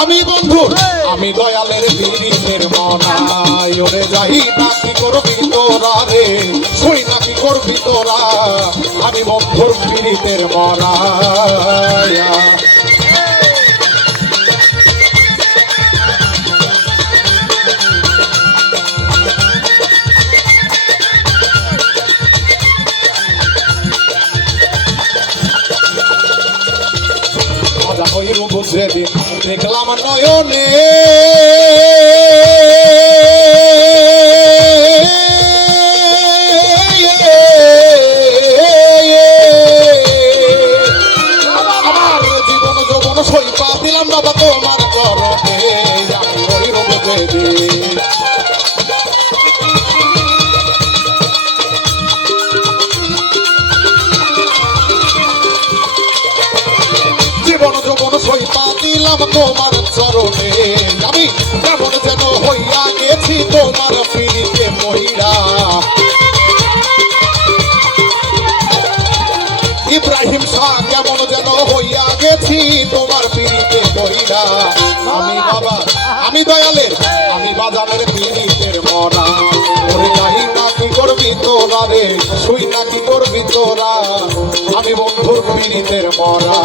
আমি বন্ধু আমি দয়ালের বীরের মনাই ওরে যাই নাকি করবি তোরা রে? শুই নাকি করবি তোরা? আমি বন্ধুর বীরের মনায়া। হইল বুঝে দিন দেখলাম নয়নে। আমার জীবন যৌবন সইপা দিলাম বাবা তোমার সইপা তোমার চরণে আমি কেমন যেন হইয়া গেছি, তোমার ফিরিতে মহিলা ইব্রাহিম শাহ, কেমন যেন হইয়া গেছি, তোমার পিড়িতে মহিলা আমি বাবা, আমি দয়ালের, আমি বাজারের পিড়িতের মরা। যাই নাকি করবি তোরা রে শুই নাকি করবি তোরা? আমি বন্ধুর পিড়িতের মরা।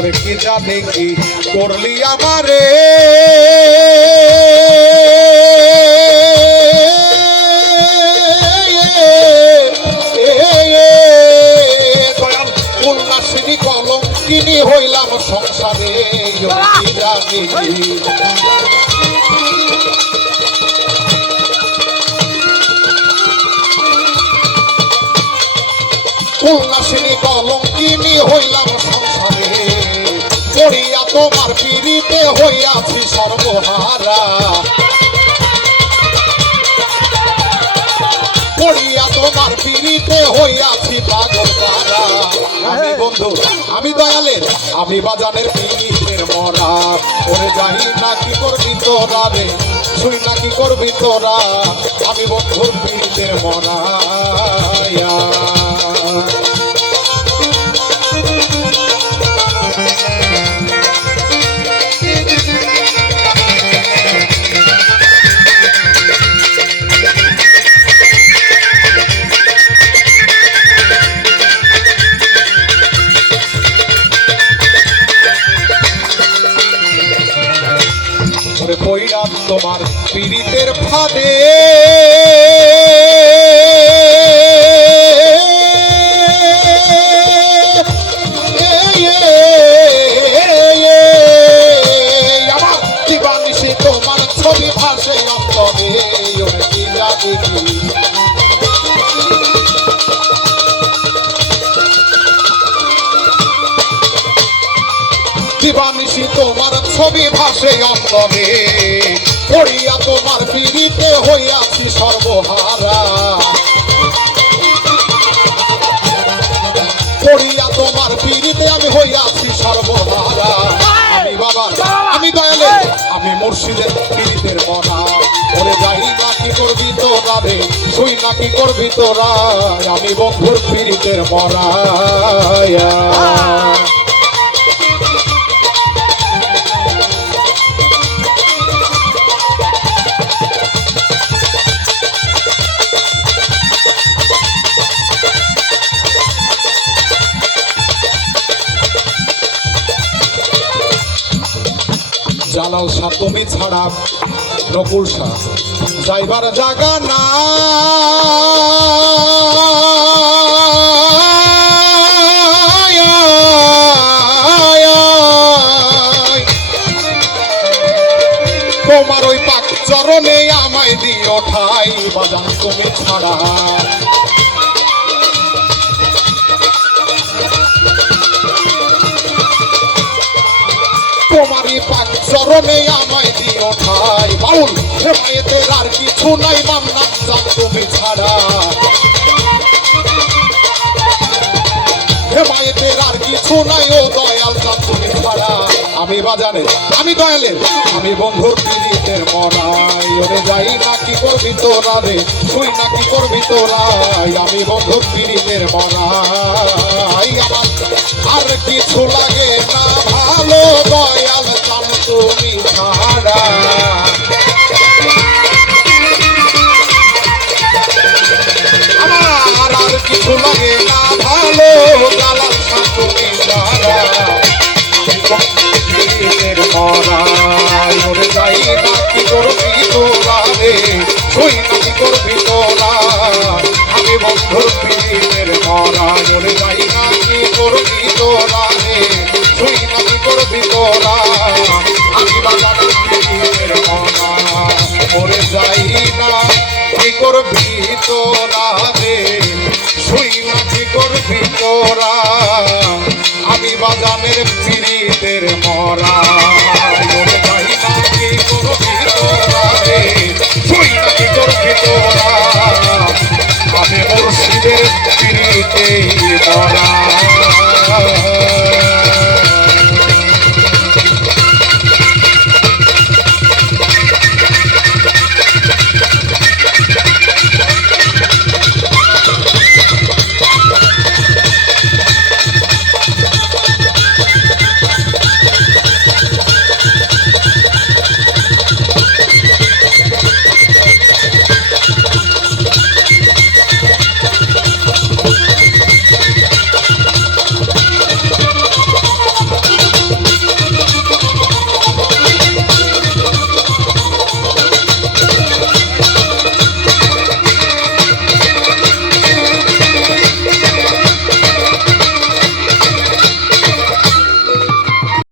ওরে কি যা দেখি করলি আমারে? উল্লাসিনী হইলাম সংসারে কি উল্লাসিনী কলঙ্কিনী হইলাম সংসারে তোমার পিড়িতে হইয়াছি সর্বহারা। পড়িয়া তোমার পিড়িতে হইয়াছি পাগল তারা আমি বন্ধু, আমি দয়ালের আমি বাজানের পিড়িতের মরা। ওরে যাই নাকি করবি তোরা রে, শুই নাকি করবি তোরা। আমি বন্ধুর পিড়িতের মরা। তোমার পীড়িতের ফাঁদে। তোমার ছবি ভাসে অন্তরে তোমার ছবি অন্তরে পড়িয়া তোমার পীড়িতে হইয়াছি সর্বহারা। পড়িয়া তোমার পীড়িতে আমি হইয়াছি সর্বহারা। আমি বাবা, আমি দয়ালে, আমি মুর্শিদের পীড়িতের মনা। ওরে যাই নাকি করবি তোরা রে, শুই নাকি করবি তোরা। আমি বন্ধুর পীড়িতের মরা জালাল শাহ তুমি ছাড়া নকুল শাহ যাইবার জাগা না। তোমার ওই পাক চরণে আমায় দিও ঠাই, বাজান তুমি ছাড়া। তোমারই আমায় দিও ঠাই। বাউল হে আর কিছু নাই নাম নাম তুমি ছাড়া। আমি বাজারে আমি দয়ালের, আমি বন্ধুর পীড়িতের মরাই। ওরে যাই না কি করবি তোরা রে, তুই না কি করবি তোরাই আমি বন্ধুর পীড়িতের মরাই। আমার আর কিছু লাগে না, ভালো জান তুমি ছাড়া কিছু লাগে না ভালো পীরের যাই না কি করবি তোরা রে তুই না করবি তোরা করবি তোরা রে না কি করবি তোরা আমি বাজানের পীড়িতের মরা।